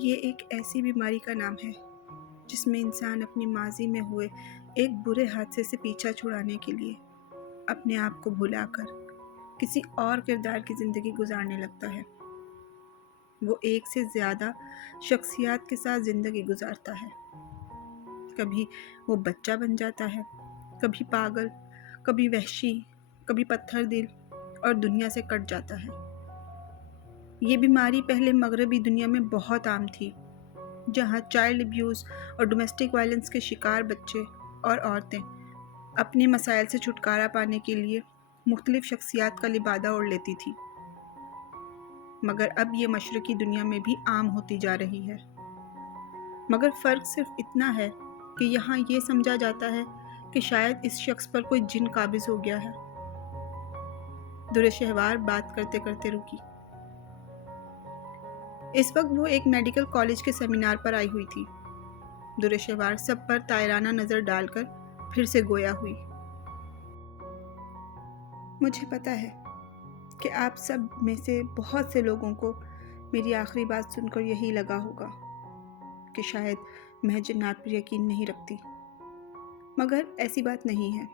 یہ ایک ایسی بیماری کا نام ہے جس میں انسان اپنی ماضی میں ہوئے ایک برے حادثے سے پیچھا چھڑانے کے لیے اپنے آپ کو بھلا کر کسی اور کردار کی زندگی گزارنے لگتا ہے۔ وہ ایک سے زیادہ شخصیات کے ساتھ زندگی گزارتا ہے۔ کبھی وہ بچہ بن جاتا ہے، کبھی پاگل، کبھی وحشی، کبھی پتھر دل اور دنیا سے کٹ جاتا ہے۔ یہ بیماری پہلے مغربی دنیا میں بہت عام تھی، جہاں چائلڈ ابیوز اور ڈومیسٹک وائلنس کے شکار بچے اور عورتیں اپنے مسائل سے چھٹکارا پانے کے لیے مختلف شخصیات کا لبادہ اوڑھ لیتی تھی، مگر اب یہ مشرقی دنیا میں بھی عام ہوتی جا رہی ہے۔ مگر فرق صرف اتنا ہے کہ یہاں یہ سمجھا جاتا ہے کہ شاید اس شخص پر کوئی جن قابض ہو گیا ہے۔ درشہوار بات کرتے کرتے رکی۔ اس وقت وہ ایک میڈیکل کالج کے سیمینار پر آئی ہوئی تھی۔ درشہوار سب پر طائرانہ نظر ڈال کر پھر سے گویا ہوئی۔ مجھے پتا ہے کہ آپ سب میں سے بہت سے لوگوں کو میری آخری بات سن کر یہی لگا ہوگا کہ شاید میں جنات پر یقین نہیں رکھتی، مگر ایسی بات نہیں ہے۔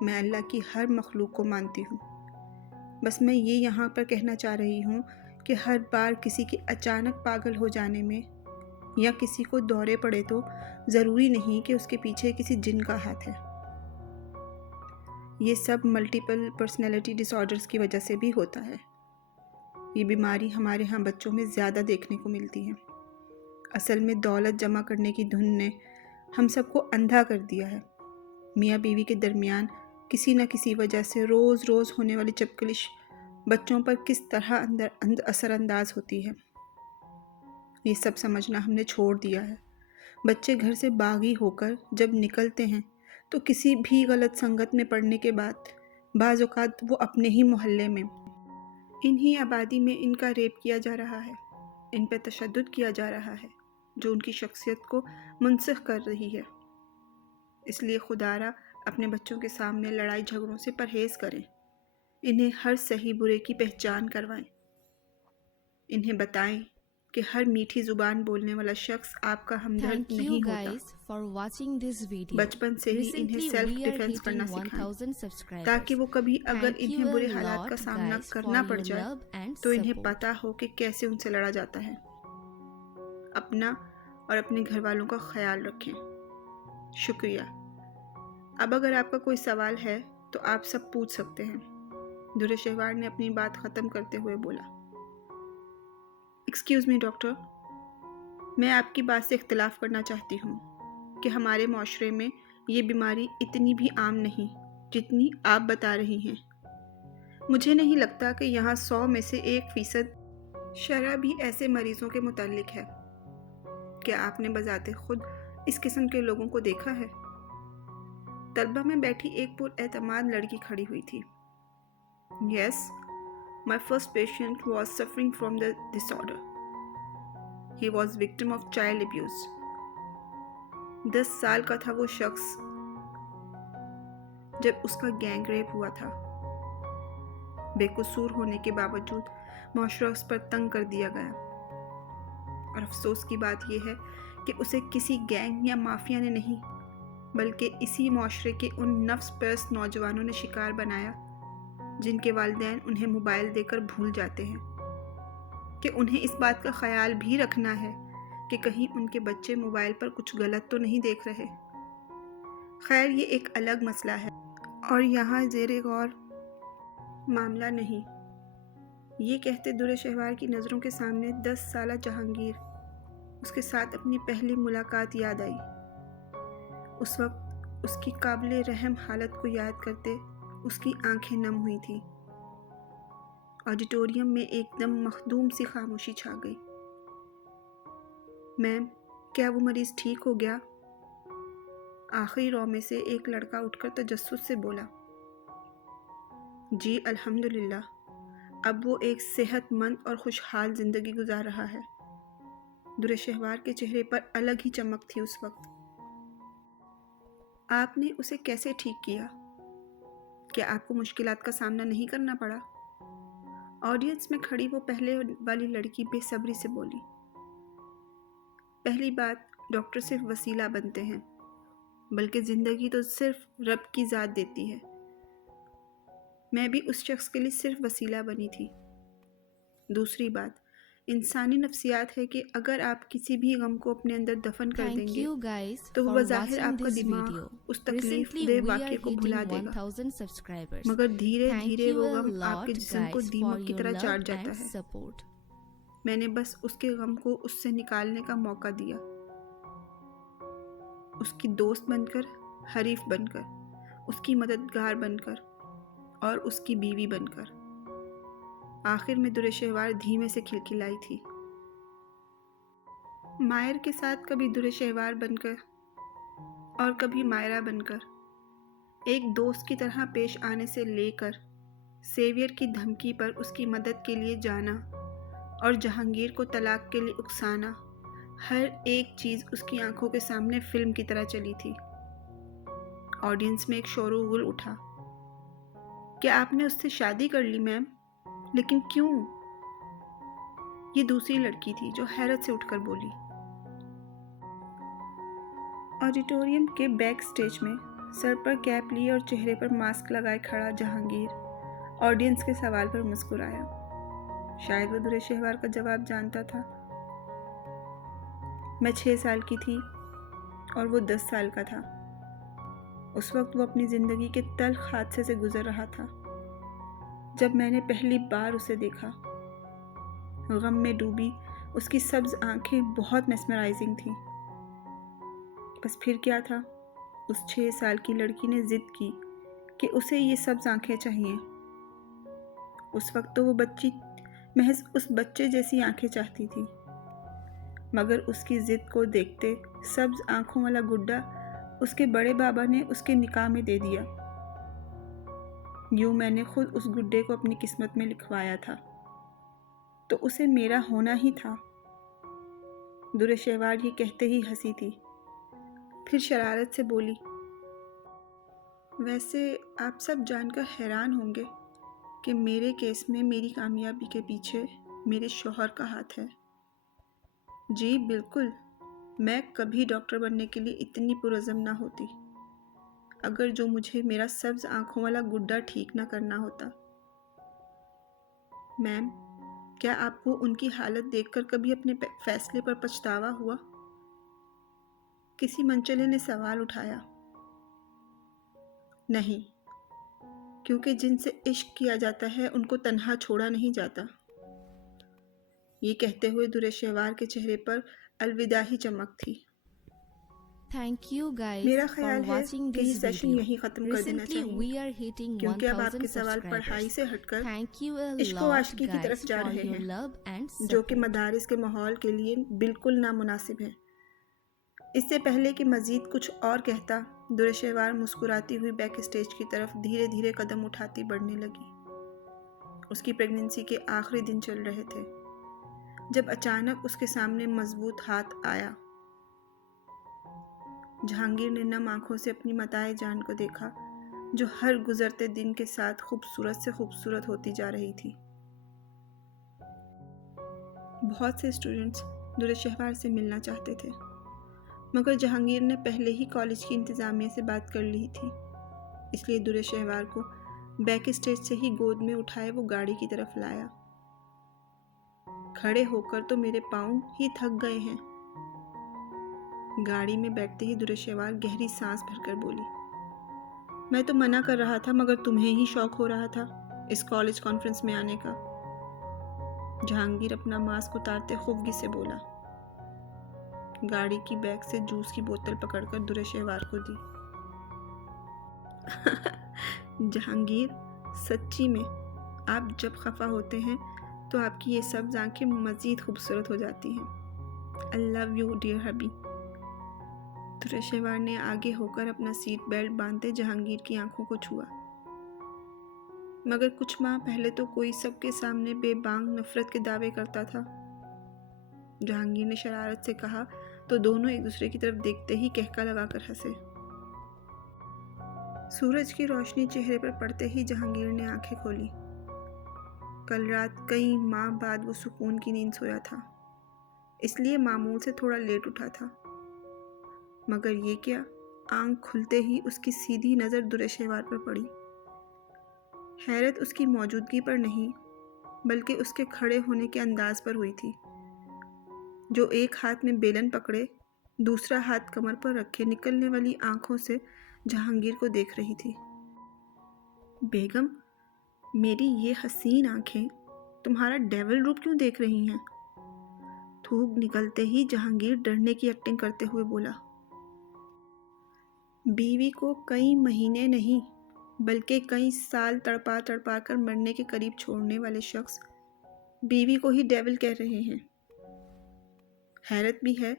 میں اللہ کی ہر مخلوق کو مانتی ہوں۔ بس میں یہ یہاں پر کہنا چاہ رہی ہوں کہ ہر بار کسی کے اچانک پاگل ہو جانے میں یا کسی کو دورے پڑے تو ضروری نہیں کہ اس کے پیچھے کسی جن کا ہاتھ ہے۔ یہ سب ملٹیپل پرسنالٹی ڈس آرڈرز کی وجہ سے بھی ہوتا ہے۔ یہ بیماری ہمارے ہاں بچوں میں زیادہ دیکھنے کو ملتی ہے۔ اصل میں دولت جمع کرنے کی دھن نے ہم سب کو اندھا کر دیا ہے۔ میاں بیوی کے درمیان کسی نہ کسی وجہ سے روز روز ہونے والی چپکلش بچوں پر کس طرح اثر انداز ہوتی ہے، یہ سب سمجھنا ہم نے چھوڑ دیا ہے۔ بچے گھر سے باغی ہو کر جب نکلتے ہیں تو کسی بھی غلط سنگت میں پڑنے کے بعد بعض اوقات وہ اپنے ہی محلے میں انہی آبادی میں ان کا ریپ کیا جا رہا ہے، ان پہ تشدد کیا جا رہا ہے، جو ان کی شخصیت کو منسخ کر رہی ہے۔ اس لیے خدا را اپنے بچوں کے سامنے لڑائی جھگڑوں سے پرہیز کریں، انہیں ہر صحیح برے کی پہچان کروائیں، انہیں بتائیں کہ ہر میٹھی زبان بولنے والا شخص آپ کا ہمدرد Thank you نہیں ہوتا۔ guys for watching this video. بچپن سے ہی انہیں Recently self we are defence کرنا hitting سکھائیں 1000 تاکہ subscribers. وہ کبھی اگر Thank you انہیں a برے حالات کا lot سامنا guys for کرنا پڑ your جائے love and تو انہیں support. پتا ہو کہ کیسے ان سے لڑا جاتا ہے۔ اپنا اور اپنے گھر والوں کا خیال رکھیں۔ شکریہ۔ اب اگر آپ کا کوئی سوال ہے تو آپ سب پوچھ سکتے ہیں۔ درشہوار نے اپنی بات ختم کرتے ہوئے بولا۔ ایکسکیوز می ڈاکٹر، میں آپ کی بات سے اختلاف کرنا چاہتی ہوں کہ ہمارے معاشرے میں یہ بیماری اتنی بھی عام نہیں جتنی آپ بتا رہی ہیں۔ مجھے نہیں لگتا کہ یہاں 100 میں سے 1% شرح بھی ایسے مریضوں کے متعلق ہے۔ کیا آپ نے بذات خود اس قسم کے لوگوں کو دیکھا ہے؟ طلبہ میں بیٹھی ایک پر اعتماد لڑکی کھڑی ہوئی تھی۔ Yes, my first patient was suffering from the disorder. He was victim of child abuse. 10 سال کا تھا وہ شخص جب اس کا گینگ ریپ ہوا تھا۔ بے قصور ہونے کے باوجود معاشرہ اس پر تنگ کر دیا گیا، اور افسوس کی بات یہ ہے کہ اسے کسی گینگ یا مافیا نے نہیں بلکہ اسی معاشرے کے ان نفس پرست نوجوانوں نے شکار بنایا جن کے والدین انہیں موبائل دے کر بھول جاتے ہیں کہ انہیں اس بات کا خیال بھی رکھنا ہے کہ کہیں ان کے بچے موبائل پر کچھ غلط تو نہیں دیکھ رہے۔ خیر، یہ ایک الگ مسئلہ ہے اور یہاں زیر غور معاملہ نہیں۔ یہ کہتے درشہوار کی نظروں کے سامنے 10 سالہ جہانگیر اس کے ساتھ اپنی پہلی ملاقات یاد آئی۔ اس وقت اس کی قابل رحم حالت کو یاد کرتے اس کی آنکھیں نم ہوئی تھیں۔ آڈیٹوریم میں ایک دم مخدوم سی خاموشی چھا گئی۔ میم، کیا وہ مریض ٹھیک ہو گیا؟ آخری رو میں سے ایک لڑکا اٹھ کر تجسس سے بولا۔ جی الحمدللہ، اب وہ ایک صحت مند اور خوشحال زندگی گزار رہا ہے۔ درشہوار کے چہرے پر الگ ہی چمک تھی اس وقت۔ آپ نے اسے کیسے ٹھیک کیا؟ کیا آپ کو مشکلات کا سامنا نہیں کرنا پڑا؟ آڈینس میں کھڑی وہ پہلے والی لڑکی بے صبری سے بولی۔ پہلی بات، ڈاکٹر صرف وسیلہ بنتے ہیں، بلکہ زندگی تو صرف رب کی ذات دیتی ہے۔ میں بھی اس شخص کے لیے صرف وسیلہ بنی تھی۔ دوسری بات، انسانی نفسیات ہے کہ اگر آپ کسی بھی غم کو اپنے اندر دفن کر دیں Thank گے you guys تو وہ for بظاہر watching آپ کا this دماغ video. اس تکلیف Recently دہ we واقعے are کو بھلا hitting دے گا، 1000 subscribers. مگر دھیرے Thank دھیرے you وہ a غم آپ کے lot جسم کو guys for دیمک کی your طرح love چاٹ جاتا and ہے۔ support. میں نے بس اس کے غم کو اس سے نکالنے کا موقع دیا، اس کی دوست بن کر، حریف بن کر، اس کی مددگار بن کر اور اس کی بیوی بن کر۔ آخر میں درشہوار دھیمے سے کھلکھلائی تھی۔ مائر کے ساتھ کبھی درشہوار بن کر اور کبھی مائرہ بن کر، ایک دوست کی طرح پیش آنے سے لے کر سیویئر کی دھمکی پر اس کی مدد کے لیے جانا اور جہانگیر کو طلاق کے لیے اکسانا، ہر ایک چیز اس کی آنکھوں کے سامنے فلم کی طرح چلی تھی۔ آڈینس میں ایک شور و غل اٹھا۔ کیا آپ نے اس سے شادی کر لی میم؟ لیکن کیوں؟ یہ دوسری لڑکی تھی جو حیرت سے اٹھ کر بولی۔ آڈیٹوریم کے بیک سٹیج میں سر پر کیپ لیے اور چہرے پر ماسک لگائے کھڑا جہانگیر آڈینس کے سوال پر مسکرایا۔ شاید وہ درشہوار کا جواب جانتا تھا۔ میں 6 سال کی تھی اور وہ 10 سال کا تھا۔ اس وقت وہ اپنی زندگی کے تلخ حادثے سے گزر رہا تھا۔ جب میں نے پہلی بار اسے دیکھا، غم میں ڈوبی اس کی سبز آنکھیں بہت میسمرائزنگ تھیں۔ بس پھر کیا تھا، اس 6 سال کی لڑکی نے ضد کی کہ اسے یہ سبز آنکھیں چاہیے۔ اس وقت تو وہ بچی محض اس بچے جیسی آنکھیں چاہتی تھی، مگر اس کی ضد کو دیکھتے سبز آنکھوں والا گڈا اس کے بڑے بابا نے اس کے نکاح میں دے دیا۔ یوں میں نے خود اس گڈے کو اپنی قسمت میں لکھوایا تھا، تو اسے میرا ہونا ہی تھا۔ درشہوار یہ کہتے ہی ہنسی تھی، پھر شرارت سے بولی، ویسے آپ سب جان کر حیران ہوں گے کہ میرے کیس میں میری کامیابی کے پیچھے میرے شوہر کا ہاتھ ہے۔ جی بالکل، میں کبھی ڈاکٹر بننے کے لیے اتنی پرعزم نہ ہوتی اگر جو مجھے میرا سبز آنکھوں والا گڈا ٹھیک نہ کرنا ہوتا۔ میم، کیا آپ کو ان کی حالت دیکھ کر کبھی اپنے فیصلے پر پچھتاوا ہوا؟ کسی منچلے نے سوال اٹھایا۔ نہیں، کیونکہ جن سے عشق کیا جاتا ہے ان کو تنہا چھوڑا نہیں جاتا۔ یہ کہتے ہوئے درشہوار کے چہرے پر الوداعی چمک تھی۔ Thank you guys میرا for خیال ہے watching کہ یہ this سیشن video. یہی ختم کر دینا Recently we چاہیے، are hitting کیونکہ اب آپ 1000 کے سوال پڑھائی subscribers. سے ہٹ کر Thank you a عشق و lot عاشقی کی طرف guys جا for رہے your ہیں، love and جو کہ support. مدارس کے ماحول کے لیے بالکل نامناسب ہے۔ اس سے پہلے کہ مزید کچھ اور کہتا، درشہوار مسکراتی ہوئی بیک اسٹیج کی طرف دھیرے دھیرے قدم اٹھاتی بڑھنے لگی۔ اس کی پریگننسی کے آخری دن چل رہے تھے جب اچانک اس کے سامنے مضبوط ہاتھ آیا۔ جہانگیر نے نم آنکھوں سے اپنی متاع جان کو دیکھا جو ہر گزرتے دن کے ساتھ خوبصورت سے خوبصورت ہوتی جا رہی تھی۔ بہت سے اسٹوڈنٹس درشہوار سے ملنا چاہتے تھے، مگر جہانگیر نے پہلے ہی کالج کی انتظامیہ سے بات کر لی تھی، اس لیے درشہوار کو بیک اسٹیج سے ہی گود میں اٹھائے وہ گاڑی کی طرف لایا۔ کھڑے ہو کر تو میرے پاؤں ہی تھک گئے ہیں۔ گاڑی میں بیٹھتے ہی درشہوار گہری سانس بھر کر بولی، میں تو منع کر رہا تھا مگر تمہیں ہی شوق ہو رہا تھا اس کالج کانفرنس میں آنے کا۔ جہانگیر اپنا ماسک اتارتے خفگی سے بولا۔ گاڑی کی بیک سے جوس کی بوتل پکڑ کر درشہوار کو دی۔ جہانگیر، سچی میں آپ جب خفا ہوتے ہیں تو آپ کی یہ سبز آنکھیں مزید خوبصورت ہو جاتی ہیں۔ I love you dear hubby۔ Durr-e-Shahwar نے آگے ہو کر اپنا سیٹ بیلٹ باندھتے جہانگیر کی آنکھوں کو چھوا، مگر کچھ ماہ پہلے تو کوئی سب کے سامنے بے بانگ نفرت کے دعوے کرتا تھا۔ جہانگیر نے شرارت سے کہا تو دونوں ایک دوسرے کی طرف دیکھتے ہی کہکا لگا کر ہنسے۔ سورج کی روشنی چہرے پر پڑتے ہی جہانگیر نے آنکھیں کھولی۔ کل رات کئی ماہ بعد وہ سکون کی نیند سویا تھا۔ اس لیے معمول سے تھوڑا لیٹ اٹھا تھا۔ مگر یہ کیا، آنکھ کھلتے ہی اس کی سیدھی نظر درشہوار پر پڑی۔ حیرت اس کی موجودگی پر نہیں بلکہ اس کے کھڑے ہونے کے انداز پر ہوئی تھی، جو ایک ہاتھ میں بیلن پکڑے دوسرا ہاتھ کمر پر رکھے نکلنے والی آنکھوں سے جہانگیر کو دیکھ رہی تھی۔ بیگم، میری یہ حسین آنکھیں تمہارا ڈیول روپ کیوں دیکھ رہی ہیں؟ تھوک نکلتے ہی جہانگیر ڈرنے کی ایکٹنگ کرتے ہوئے بولا۔ بیوی کو کئی مہینے نہیں بلکہ کئی سال تڑپا تڑپا کر مرنے کے قریب چھوڑنے والے شخص بیوی کو ہی ڈیول کہہ رہے ہیں۔ حیرت بھی ہے،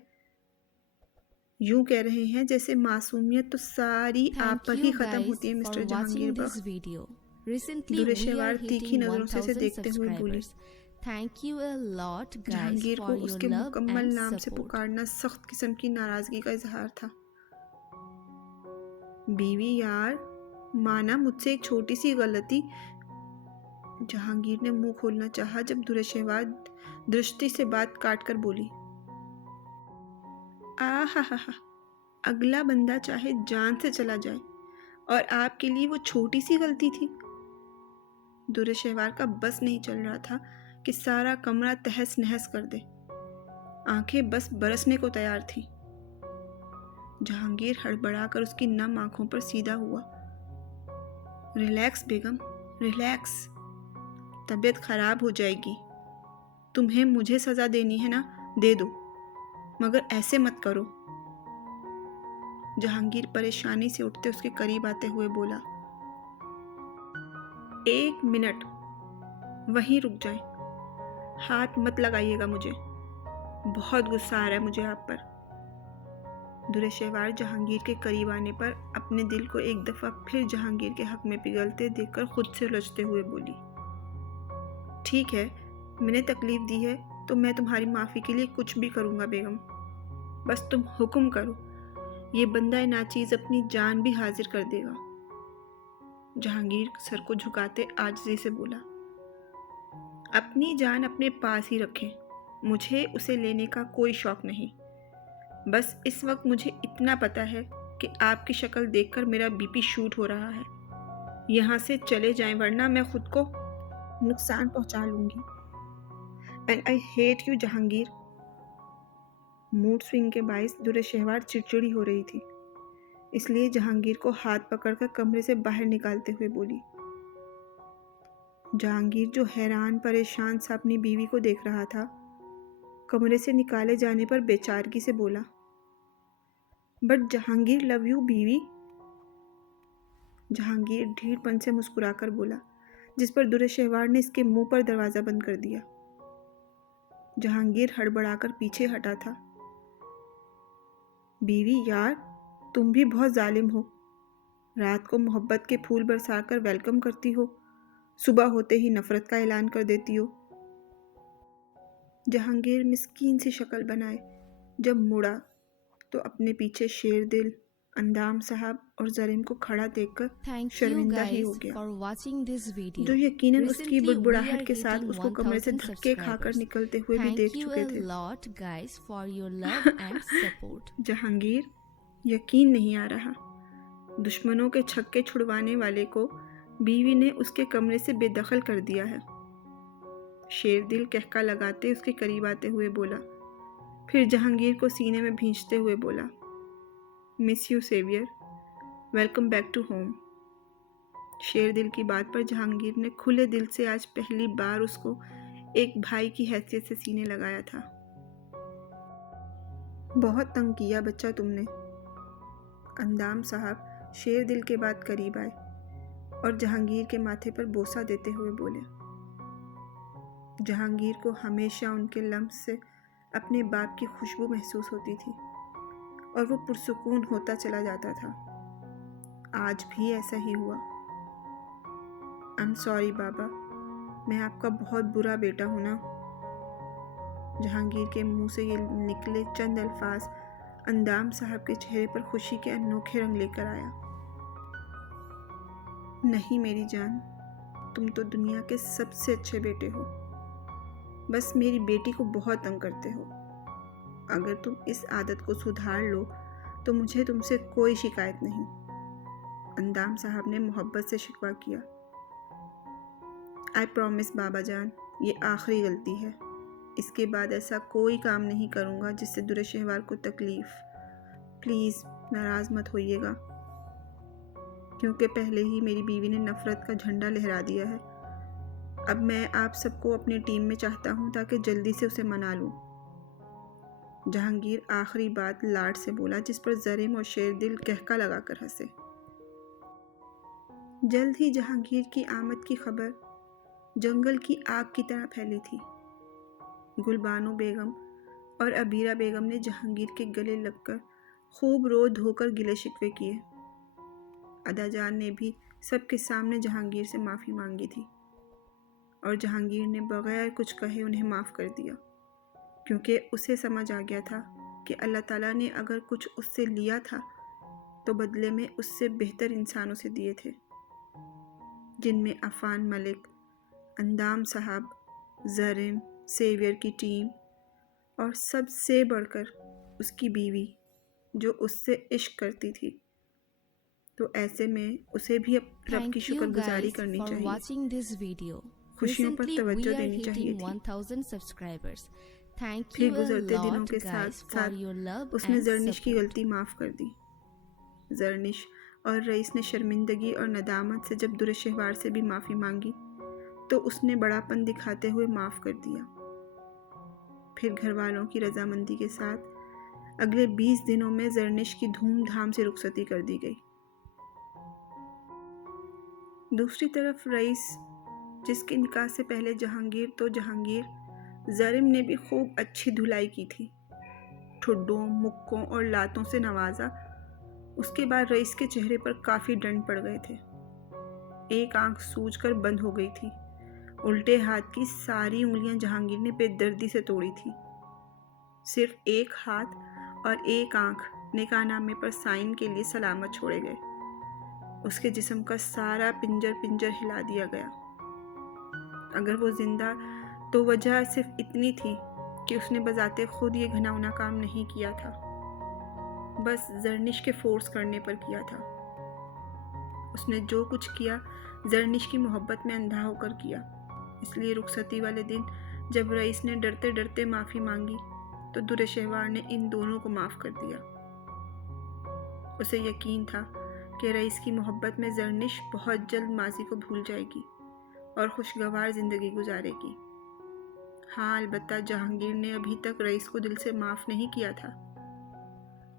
یوں کہہ رہے ہیں جیسے معصومیت تو ساری آپ Thank پر ہی you ختم guys ہوتی ہے for Mr watching Jahangir this Bakhsh. video. Recently we Durreshahwar are تیکھی hitting نظروں سے 1000 دیکھتے ہوئے بولی۔ subscribers. Thank you a lot guys Jahangir for کو اس your کے love مکمل and نام سے support. پکارنا سخت قسم کی ناراضگی کا اظہار تھا۔ بیوی یار، مانا مجھ سے ایک چھوٹی سی غلطی۔ جہانگیر نے منہ کھولنا چاہا جب درشہوار درشتی سے بات کاٹ کر بولی۔ آہا، اگلا بندہ چاہے جان سے چلا جائے اور آپ کے لیے وہ چھوٹی سی غلطی تھی۔ درشہوار کا بس نہیں چل رہا تھا کہ سارا کمرہ تہس نہس کر دے۔ آنکھیں بس برسنے کو تیار تھیں۔ جہانگیر ہڑبڑا کر اس کی نم آنکھوں پر سیدھا ہوا۔ ریلیکس بیگم، ریلیکس، طبیعت خراب ہو جائے گی۔ تمہیں مجھے سزا دینی ہے نا، دے دو، مگر ایسے مت کرو۔ جہانگیر پریشانی سے اٹھتے اس کے قریب آتے ہوئے بولا۔ ایک منٹ، وہیں رک جائیں، ہاتھ مت لگائیے گا مجھے، بہت غصہ آ رہا ہے مجھے آپ پر۔ درشہوار جہانگیر کے قریب آنے پر اپنے دل کو ایک دفعہ پھر جہانگیر کے حق میں پگھلتے دیکھ کر خود سے لجتے ہوئے بولی۔ ٹھیک ہے، میں نے تکلیف دی ہے تو میں تمہاری معافی کے لیے کچھ بھی کروں گا بیگم، بس تم حکم کرو، یہ بندہ ناچیز اپنی جان بھی حاضر کر دے گا۔ جہانگیر سر کو جھکاتے عاجزی سے بولا۔ اپنی جان اپنے پاس ہی رکھیں، مجھے اسے لینے کا کوئی شوق نہیں، بس اس وقت مجھے اتنا پتا ہے کہ آپ کی شکل دیکھ کر میرا بی پی شوٹ ہو رہا ہے۔ یہاں سے چلے جائیں ورنہ میں خود کو نقصان پہنچا لوں گی۔ And I hate you Jahangir. Mood swing کے باعث درشہوار چڑچڑی ہو رہی تھی، اس لیے جہانگیر کو ہاتھ پکڑ کر کمرے سے باہر نکالتے ہوئے بولی۔ جہانگیر جو حیران پریشان سا اپنی بیوی کو دیکھ رہا تھا، کمرے سے نکالے جانے پر بے چارگی سے بولا۔ بٹ جہانگیر لو یو بیوی۔ جہانگیر ڈھیر پن سے مسکرا کر بولا، جس پر درشہوار نے اس کے منہ پر دروازہ بند کر دیا۔ جہانگیر ہڑبڑا کر پیچھے ہٹا تھا۔ بیوی یار، تم بھی بہت ظالم ہو، رات کو محبت کے پھول برسا کر ویلکم کرتی ہو، صبح ہوتے ہی نفرت کا اعلان کر دیتی ہو۔ جہانگیر مسکین سی شکل بنائے جب مڑا تو اپنے پیچھے شیر دل، اندام صاحب اور زریم کو کھڑا دیکھ کر Thank you شرمندہ ہی guys ہو گیا، for watching this video. جو یقیناً اس کی Recently we بڑبڑاہٹ are کے ساتھ hitting اس کو کمرے سے 1000 دھکے کھا کر subscribers. نکلتے ہوئے بھی دیکھ Thank you چکے a تھے۔ lot guys for your love and support. Jahangir, یقین نہیں آ رہا، دشمنوں کے چھکے چھڑوانے والے کو بیوی نے اس کے کمرے سے بے دخل کر دیا ہے۔ شیر دل کہکا لگاتے اس کے قریب آتے ہوئے بولا، پھر جہانگیر کو سینے میں بھینچتے ہوئے بولا، miss you saviour, welcome back to home. شیر دل کی بات پر جہانگیر نے کھلے دل سے آج پہلی بار اس کو ایک بھائی کی حیثیت سے سینے لگایا تھا۔ بہت تنگ کیا بچہ تم نے۔ اندام صاحب شیر دل کے بعد قریب آئے اور جہانگیر کے ماتھے پر بوسہ دیتے ہوئے بولے۔ جہانگیر کو ہمیشہ ان کے لمس سے اپنے باپ کی خوشبو محسوس ہوتی تھی اور وہ پرسکون ہوتا چلا جاتا تھا۔ آج بھی ایسا ہی ہوا۔ I'm sorry بابا، میں آپ کا بہت برا بیٹا ہوں نا۔ جہانگیر کے منہ سے یہ نکلے چند الفاظ اندام صاحب کے چہرے پر خوشی کے انوکھے رنگ لے کر آیا۔ نہیں میری جان، تم تو دنیا کے سب سے اچھے بیٹے ہو، بس میری بیٹی کو بہت تنگ کرتے ہو۔ اگر تم اس عادت کو سدھار لو تو مجھے تم سے کوئی شکایت نہیں۔ اندام صاحب نے محبت سے شکوہ کیا۔ آئی پرومس بابا جان، یہ آخری غلطی ہے۔ اس کے بعد ایسا کوئی کام نہیں کروں گا جس سے در شہوار کو تکلیف۔ پلیز ناراض مت ہوئیے گا، کیونکہ پہلے ہی میری بیوی نے نفرت کا جھنڈا لہرا دیا ہے۔ اب میں آپ سب کو اپنی ٹیم میں چاہتا ہوں تاکہ جلدی سے اسے منا لوں۔ جہانگیر آخری بات لاڈ سے بولا، جس پر زریم اور شیر دل کہکا لگا کر ہنسے۔ جلد ہی جہانگیر کی آمد کی خبر جنگل کی آگ کی طرح پھیلی تھی۔ گلبانو بیگم اور عبیرہ بیگم نے جہانگیر کے گلے لگ کر خوب رو دھو کر گلے شکوے کیے۔ ادا جان نے بھی سب کے سامنے جہانگیر سے معافی مانگی تھی، اور جہانگیر نے بغیر کچھ کہے انہیں معاف کر دیا، کیونکہ اسے سمجھ آ گیا تھا کہ اللہ تعالیٰ نے اگر کچھ اس سے لیا تھا تو بدلے میں اس سے بہتر انسانوں سے دیے تھے، جن میں عفان ملک، اندام صاحب، زریم، سیویئر کی ٹیم، اور سب سے بڑھ کر اس کی بیوی جو اس سے عشق کرتی تھی۔ تو ایسے میں اسے بھی رب Thank کی you شکر گزاری guys کرنی for چاہیے، watching this video. خوشیوں پر Recently we توجہ are دینی چاہیے hitting تھی۔ 1000 subscribers. Thank پھر you a گزرتے دنوں lot کے ساتھ guys for ساتھ your love اس نے and زرنش کی support. غلطی معاف کر دی۔ زرنش اور رئیس نے شرمندگی اور ندامت سے جب در شہوار سے بھی معافی مانگی تو اس نے بڑا پن دکھاتے ہوئے معاف کر دیا۔ پھر گھر والوں کی رضامندی کے ساتھ اگلے 20 دنوں میں زرنش کی دھوم دھام سے رخصتی کر دی گئی۔ دوسری طرف رئیس، جس کے نکاح سے پہلے جہانگیر زریم نے بھی خوب اچھی دھلائی کی تھی، ٹھڈوں، مکوں اور لاتوں سے نوازا۔ اس کے بعد رئیس کے چہرے پر کافی ڈنڈ پڑ گئے تھے۔ ایک آنکھ سوج کر بند ہو گئی تھی۔ الٹے ہاتھ کی ساری انگلیاں جہانگیر نے بے دردی سے توڑی تھی۔ صرف ایک ہاتھ اور ایک آنکھ نکاح نامے پر سائن کے لیے سلامت چھوڑے گئے۔ اس کے جسم کا سارا پنجر ہلا دیا گیا۔ اگر وہ زندہ تو وجہ صرف اتنی تھی کہ اس نے بذات خود یہ گھناؤنا کام نہیں کیا تھا، بس زرنش کے فورس کرنے پر کیا تھا۔ اس نے جو کچھ کیا زرنش کی محبت میں اندھا ہو کر کیا۔ اس لیے رخصتی والے دن جب رئیس نے ڈرتے ڈرتے معافی مانگی تو در شہوار نے ان دونوں کو معاف کر دیا۔ اسے یقین تھا کہ رئیس کی محبت میں زرنش بہت جلد ماضی کو بھول جائے گی اور خوشگوار زندگی گزارے گی۔ ہاں، البتہ جہانگیر نے ابھی تک رئیس کو دل سے معاف نہیں کیا تھا،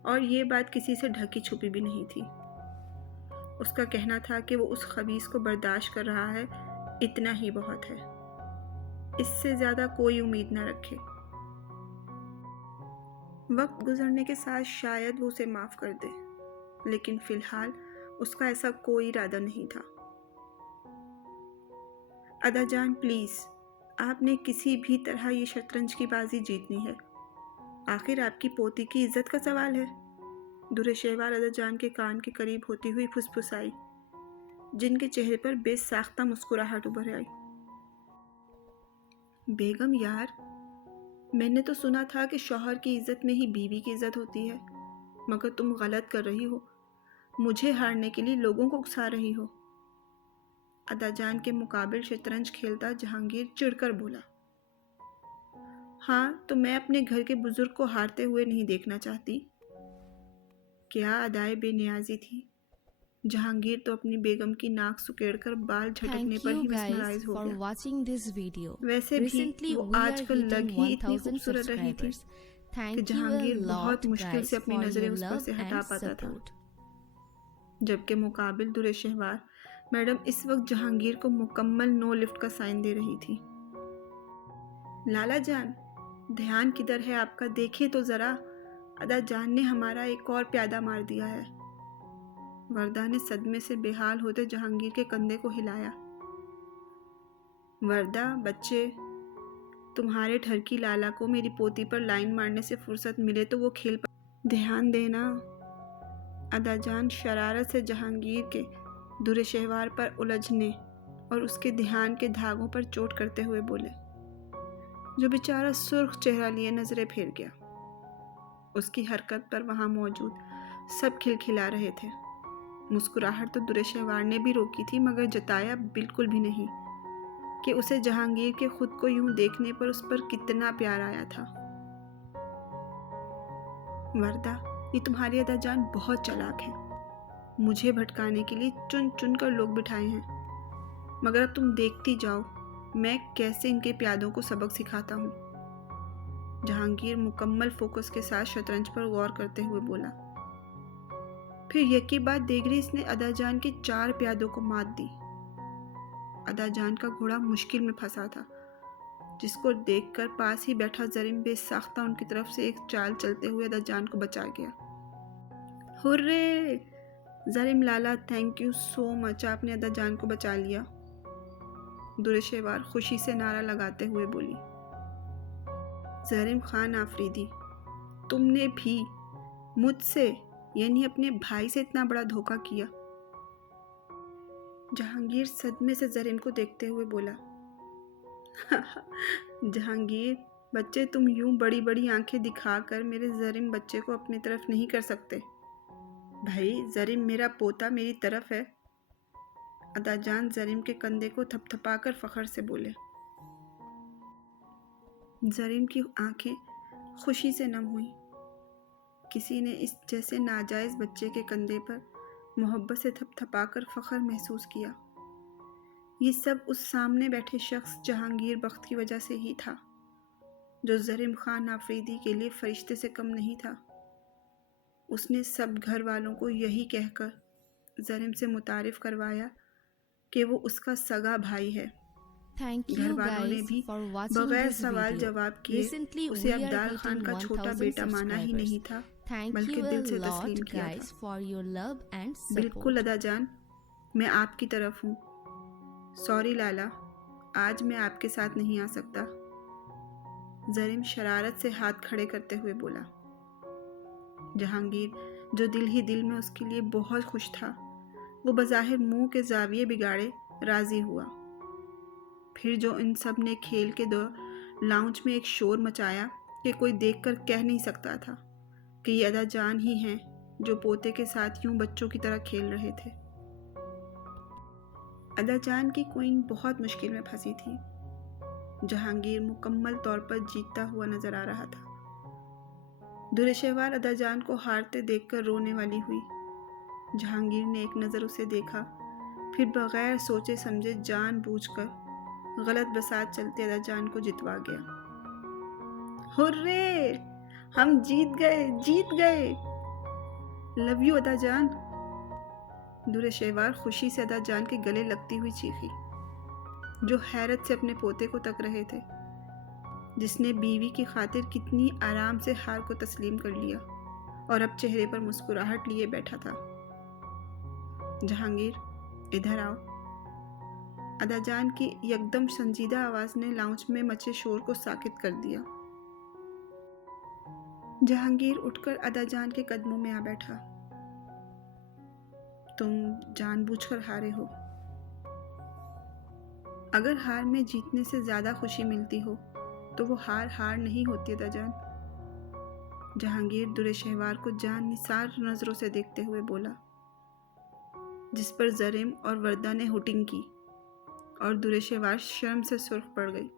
اور یہ بات کسی سے ڈھکی چھپی بھی نہیں تھی۔ اس کا کہنا تھا کہ وہ اس خبیث کو برداشت کر رہا ہے، اتنا ہی بہت ہے، اس سے زیادہ کوئی امید نہ رکھے۔ وقت گزرنے کے ساتھ شاید وہ اسے معاف کر دے، لیکن فی الحال اس کا ایسا کوئی ارادہ نہیں تھا۔ ادا جان پلیز، آپ نے کسی بھی طرح یہ شطرنج کی بازی جیتنی ہے۔ آخر آپ کی پوتی کی عزت کا سوال ہے۔ در شہوار ادا جان کے کان کے قریب ہوتی ہوئی پھسپھسائی، جن کے چہرے پر بے ساختہ مسکراہٹ ابھر آئی۔ بیگم یار، میں نے تو سنا تھا کہ شوہر کی عزت میں ہی بیوی کی عزت ہوتی ہے، مگر تم غلط کر رہی ہو، مجھے ہارنے کے لیے لوگوں کو اکسا رہی ہو۔ ادا جان کے مقابل شطرنج کھیلتا جہانگیر چڑھ کر بولا۔ ہاں، تو میں اپنے گھر کے بزرگ کو ہارتے ہوئے نہیں دیکھنا چاہتی۔ کیا ادائے بے نیازی تھی۔ جہانگیر تو اپنی بیگم کی ناک سکیڑ کر بال جھٹکنے Thank per you he guys مسمرائز who for گیا۔ watching this video. ویسے بھی Recently وہ we آج are کل لگ hitting ہی اتنی 1000 خوبصورت رہی تھی subscribers. کہ Thank you a جہانگیر بہت lot مشکل guys سے اپنی for نظریں your اس پر love سے ہٹا and پاتا تھا، support. جبکہ مقابل در شہوار میڈم اس وقت جہانگیر کو مکمل نو لفٹ کا سائن دے رہی تھی۔ لالا جان، دھیان کدھر ہے آپ کا، دیکھیں تو ذرا، ادا جان نے ہمارا ایک اور پیادہ مار دیا ہے۔ وردہ نے صدمے سے بے حال ہوتے جہانگیر کے کندھے کو ہلایا۔ وردہ بچے، تمہارے ٹھرکی لالا کو میری پوتی پر لائن مارنے سے فرصت ملے تو وہ کھیل پر دھیان دینا۔ ادا جان شرارت سے جہانگیر کے در شہوار پر الجھنے اور اس کے دھیان کے دھاگوں پر چوٹ کرتے ہوئے بولے، جو بیچارہ سرخ چہرہ لیے نظریں پھیر گیا۔ اس کی حرکت پر وہاں موجود سب کھلکھلا رہے تھے۔ مسکراہٹ تو دورشیوار نے بھی روکی تھی، مگر جتایا بالکل بھی نہیں کہ اسے جہانگیر کے خود کو یوں دیکھنے پر اس پر کتنا پیار آیا تھا۔ وردہ، یہ تمہاری ادا جان بہت چالاک ہے۔ مجھے بھٹکانے کے لیے چن چن کر لوگ بٹھائے ہیں، مگر اب تم دیکھتی جاؤ میں کیسے ان کے پیادوں کو سبق سکھاتا ہوں۔ جہانگیر مکمل فوکس کے ساتھ شطرنج پر غور کرتے ہوئے بولا۔ پھر یکی بعد دیگری اس نے ادا جان کے 4 پیادوں کو مات دی۔ ادا جان کا گھوڑا مشکل میں پھنسا تھا، جس کو دیکھ کر پاس ہی بیٹھا زریم بے ساختہ ان کی طرف سے ایک چال چلتے ہوئے ادا جان کو بچا گیا۔ ہورے! زریم لالا، تھینک یو سو مچ، آپ نے ادا جان کو بچا لیا، دورشیوار خوشی سے نعرہ لگاتے ہوئے بولی۔ زریم خان آفریدی، تم نے بھی مجھ سے یعنی اپنے بھائی سے اتنا بڑا دھوکہ کیا؟ جہانگیر صدمے سے زریم کو دیکھتے ہوئے بولا۔ جہانگیر بچے، تم یوں بڑی بڑی آنکھیں دکھا کر میرے زریم بچے کو اپنی طرف نہیں کر سکتے۔ بھائی، زریم میرا پوتا میری طرف ہے، ادا جان زریم کے کندھے کو تھپ تھپا کر فخر سے بولے۔ زریم کی آنکھیں خوشی سے نم ہوئیں۔ کسی نے اس جیسے ناجائز بچے کے کندھے پر محبت سے تھپ تھپا کر فخر محسوس کیا۔ یہ سب اس سامنے بیٹھے شخص جہانگیر بخت کی وجہ سے ہی تھا، جو زریم خان آفریدی کے لیے فرشتے سے کم نہیں تھا۔ اس نے سب گھر والوں کو یہی کہہ کر زریم سے متعارف کروایا کہ وہ اس کا سگا بھائی ہے۔ Thank گھر you والوں نے guys بھی for watching بغیر this سوال video. جواب کیے Recently اسے we are Abdul Khan hitting کا چھوٹا 1000 بیٹا مانا ہی subscribers. نہیں تھا، Thank بلکہ you a دل سے lot تسلیم کیا guys تھا۔ for your love and بالکل support. ادا جان، میں آپ کی طرف ہوں۔ سوری لالا، آج میں آپ کے ساتھ نہیں آ سکتا، زریم شرارت سے ہاتھ کھڑے کرتے ہوئے بولا۔ جہانگیر، جو دل ہی دل میں اس کے لیے بہت خوش تھا، وہ بظاہر منہ کے زاویے بگاڑے راضی ہوا۔ پھر جو ان سب نے کھیل کے لاؤنج میں ایک شور مچایا کہ کوئی دیکھ کر کہہ نہیں سکتا تھا کہ یہ ادا جان ہی ہیں جو پوتے کے ساتھ یوں بچوں کی طرح کھیل رہے تھے۔ ادا جان کی کوئن بہت مشکل میں پھنسی تھی۔ جہانگیر مکمل طور پر جیتتا ہوا نظر آ رہا تھا۔ دورشیوار ادا جان کو ہارتے دیکھ کر رونے والی ہوئی۔ جہانگیر نے ایک نظر اسے دیکھا، پھر بغیر سوچے سمجھے جان بوجھ کر غلط بساط چلتے ادا جان کو جتوا گیا۔ ہورے! ہم جیت گئے! لو یو ادا جان! دورشیوار خوشی سے ادا جان کے گلے لگتی ہوئی چیخی، جو حیرت سے اپنے پوتے کو تک رہے تھے، جس نے بیوی کی خاطر کتنی آرام سے ہار کو تسلیم کر لیا اور اب چہرے پر مسکراہٹ لیے بیٹھا تھا۔ جہانگیر، ادھر آؤ! ادا جان کی یکدم سنجیدہ آواز نے لاؤنج میں مچے شور کو ساکت کر دیا۔ جہانگیر اٹھ کر ادا جان کے قدموں میں آ بیٹھا۔ تم جان بوجھ کر ہارے ہو۔ اگر ہار میں جیتنے سے زیادہ خوشی ملتی ہو تو وہ ہار نہیں ہوتی ادا جان۔ جہانگیر دورشیوار کو جان نثار نظروں سے دیکھتے ہوئے بولا، جس پر زریم اور وردہ نے ہوٹنگ کی اور دورشیوار شرم سے سرخ پڑ گئی۔